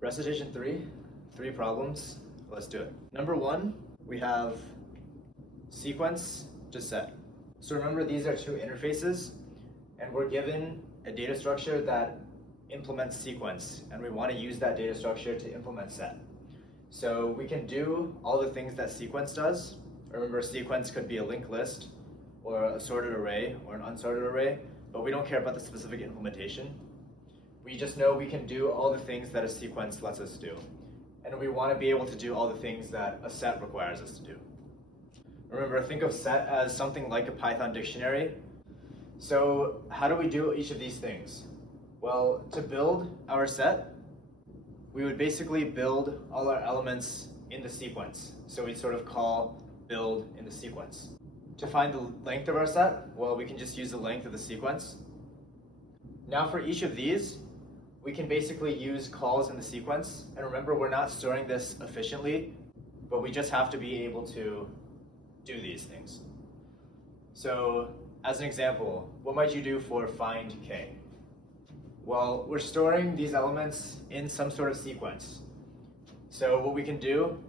Recitation 3 problems. Let's do it. Number 1, we have sequence to set. So remember, these are two interfaces, and we're given a data structure that implements sequence, and we want to use that data structure to implement set. So we can do all the things that sequence does. Remember, sequence could be a linked list, or a sorted array, or an unsorted array, but we don't care about the specific implementation. We just know we can do all the things that a sequence lets us do. And we want to be able to do all the things that a set requires us to do. Remember, think of set as something like a Python dictionary. So how do we do each of these things? Well, to build our set, we would basically build all our elements in the sequence. So we'd sort of call build in the sequence. To find the length of our set, well, we can just use the length of the sequence. Now for each of these, we can basically use calls in the sequence. And remember, we're not storing this efficiently, but we just have to be able to do these things. So as an example, what might you do for find k? Well, we're storing these elements in some sort of sequence. So what we can do,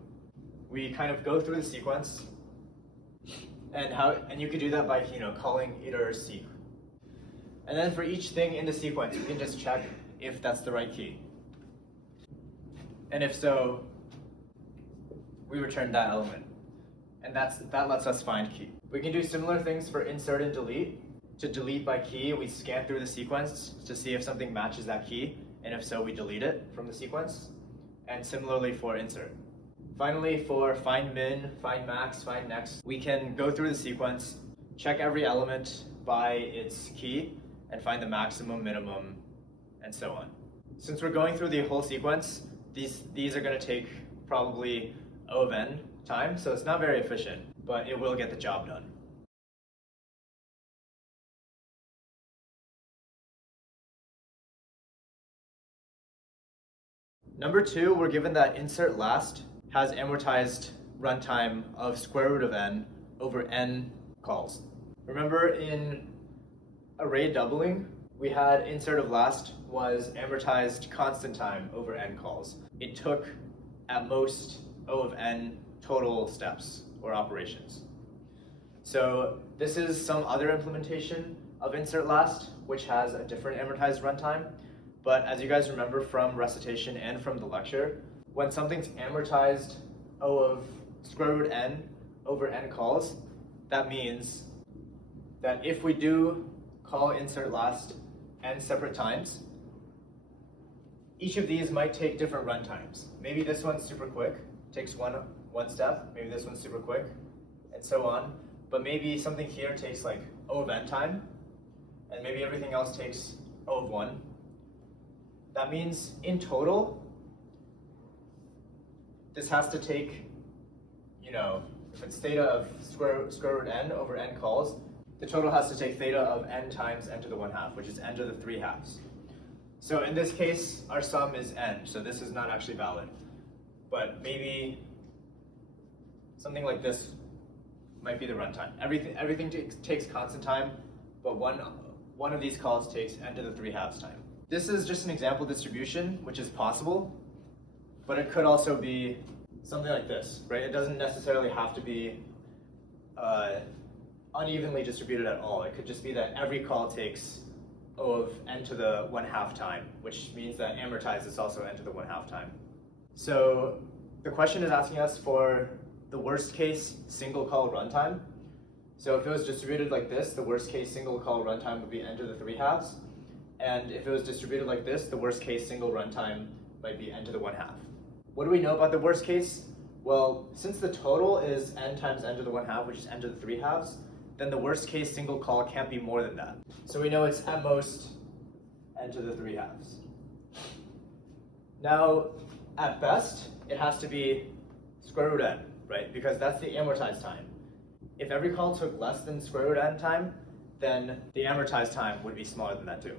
we kind of go through the sequence, and you could do that by calling iter seq. And then for each thing in the sequence, we can just check if that's the right key. And if so, we return that element. And that lets us find key. We can do similar things for insert and delete. To delete by key, we scan through the sequence to see if something matches that key, and if so, we delete it from the sequence. And similarly for insert. Finally, for find min, find max, find next, we can go through the sequence, check every element by its key, and find the maximum, minimum, and so on. Since we're going through the whole sequence, these are going to take probably O of n time, so it's not very efficient, but it will get the job done. Number 2, we're given that insert last has amortized runtime of square root of n over n calls. Remember, in array doubling, we had insert of last was amortized constant time over n calls. It took at most O of n total steps or operations. So this is some other implementation of insert last, which has a different amortized runtime. But as you guys remember from recitation and from the lecture, when something's amortized O of square root n over n calls, that means that if we do call insert last n separate times, each of these might take different runtimes. Maybe this one's super quick, takes one step, maybe this one's super quick, and so on. But maybe something here takes like O of n time, and maybe everything else takes O of 1. That means in total, this has to take, if it's theta of square root n over n calls, the total has to take theta of n times n to the 1/2, which is n to the 3/2. So in this case, our sum is n, so this is not actually valid. But maybe something like this might be the runtime. Everything takes constant time, but one of these calls takes n to the 3/2 time. This is just an example distribution, which is possible, but it could also be something like this, right? It doesn't necessarily have to be unevenly distributed at all. It could just be that every call takes O of n to the 1/2 time, which means that amortized is also n to the 1/2 time. So the question is asking us for the worst case single call runtime. So if it was distributed like this, the worst case single call runtime would be n to the 3/2. And if it was distributed like this, the worst case single runtime might be n to the 1/2. What do we know about the worst case? Well, since the total is n times n to the 1/2, which is n to the 3/2, then the worst case single call can't be more than that. So we know it's at most n to the 3/2. Now, at best, it has to be square root n, right? Because that's the amortized time. If every call took less than square root n time, then the amortized time would be smaller than that too.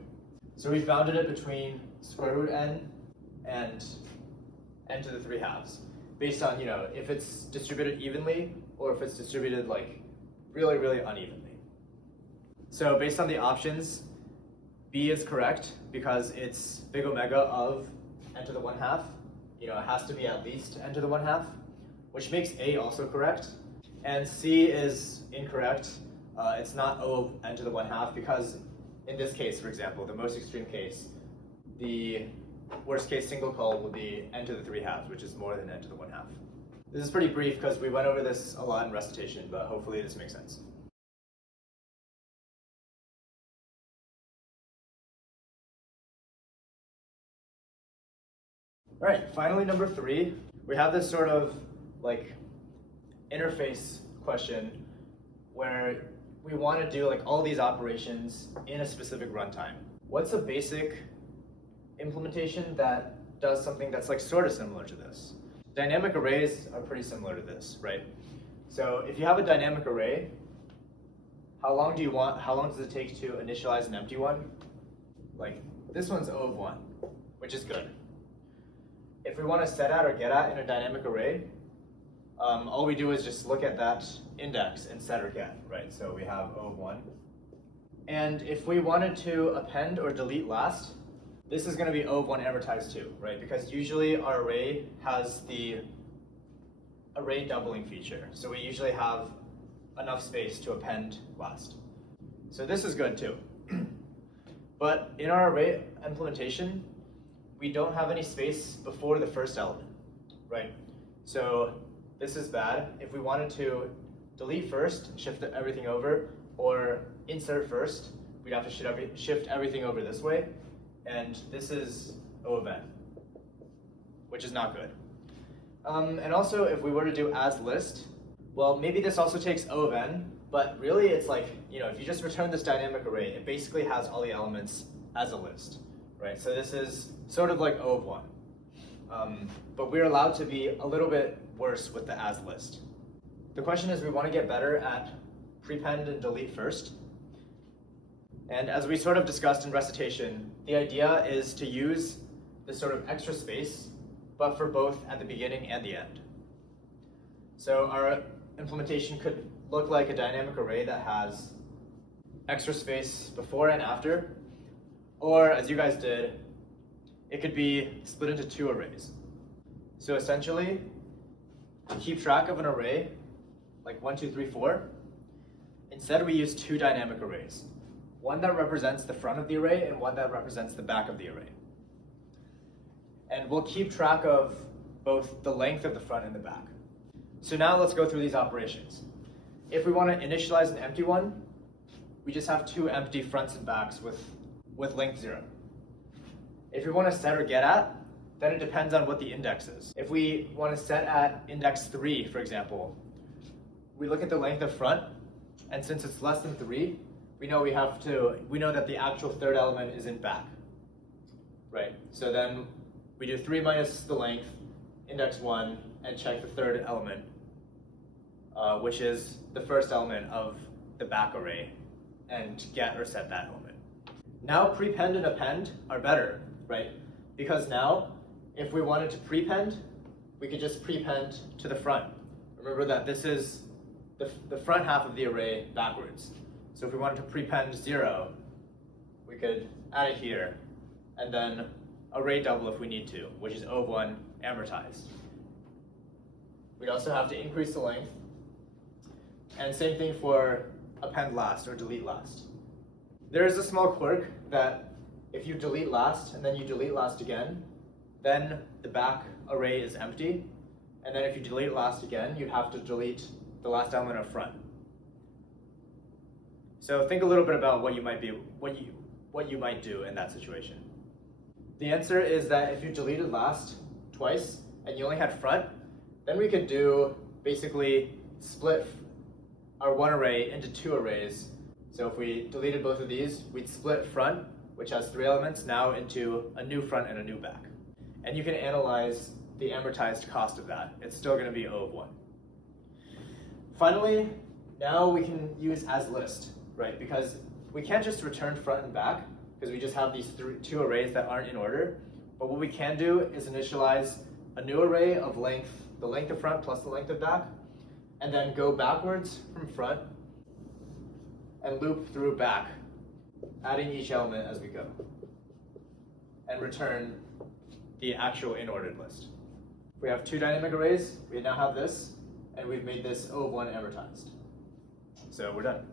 So we bounded it between square root n and n to the 3/2, based on if it's distributed evenly or if it's distributed like really, really unevenly. So based on the options, B is correct because it's big omega of n to the 1/2, it has to be at least n to the 1/2, which makes A also correct. And C is incorrect. It's not O of n to the 1/2 because in this case, for example, the most extreme case, the worst case single call will be n to the 3/2, which is more than n to the 1/2. This is pretty brief because we went over this a lot in recitation, but hopefully this makes sense. All right, finally number 3, we have this sort of like interface question where we want to do like all these operations in a specific runtime. What's a basic implementation that does something that's like sort of similar to this? Dynamic arrays are pretty similar to this, right? So if you have a dynamic array, how long does it take to initialize an empty one? Like this one's O of 1, which is good. If we want to set at or get at in a dynamic array, all we do is just look at that index and set or get, right? So we have O of 1. And if we wanted to append or delete last, this is going to be O of 1 amortized too, right? Because usually our array has the array doubling feature. So we usually have enough space to append last. So this is good too. But in our array implementation, we don't have any space before the first element, right? So this is bad. If we wanted to delete first, shift everything over, or insert first, we'd have to shift everything over this way. And this is O of n, which is not good. And also, if we were to do as list, well, maybe this also takes O of n, but really it's like, if you just return this dynamic array, it basically has all the elements as a list, right? So this is sort of like O of 1. But we're allowed to be a little bit worse with the as list. The question is, we want to get better at prepend and delete first. And as we sort of discussed in recitation, the idea is to use this sort of extra space, but for both at the beginning and the end. So our implementation could look like a dynamic array that has extra space before and after, or as you guys did, it could be split into 2 arrays. So essentially, to keep track of an array, like 1, 2, 3, 4, instead we use 2 dynamic arrays. One that represents the front of the array and one that represents the back of the array. And we'll keep track of both the length of the front and the back. So now let's go through these operations. If we want to initialize an empty one, we just have 2 empty fronts and backs with length 0. If we want to set or get at, then it depends on what the index is. If we want to set at index 3, for example, we look at the length of front, and since it's less than 3, we know that the actual third element is in back, right? So then we do 3 minus the length, index 1, and check the third element, which is the first element of the back array, and get or set that element. Now prepend and append are better, right? Because now, if we wanted to prepend, we could just prepend to the front. Remember that this is the front half of the array backwards. So if we wanted to prepend 0, we could add it here, and then array double if we need to, which is O of 1 amortized. We'd also have to increase the length, and same thing for append last or delete last. There is a small quirk that if you delete last and then you delete last again, then the back array is empty, and then if you delete last again, you'd have to delete the last element up front. So think a little bit about what you might do in that situation. The answer is that if you deleted last twice and you only had front, then we could do basically split our one array into 2 arrays. So if we deleted both of these, we'd split front, which has 3 elements, now into a new front and a new back. And you can analyze the amortized cost of that. It's still going to be O of 1. Finally, now we can use as list, right? Because we can't just return front and back, because we just have these 2 arrays that aren't in order. But what we can do is initialize a new array of length, the length of front plus the length of back, and then go backwards from front and loop through back, adding each element as we go, and return the actual in-ordered list. If we have two dynamic arrays, we now have this, and we've made this O of 1 amortized. So we're done.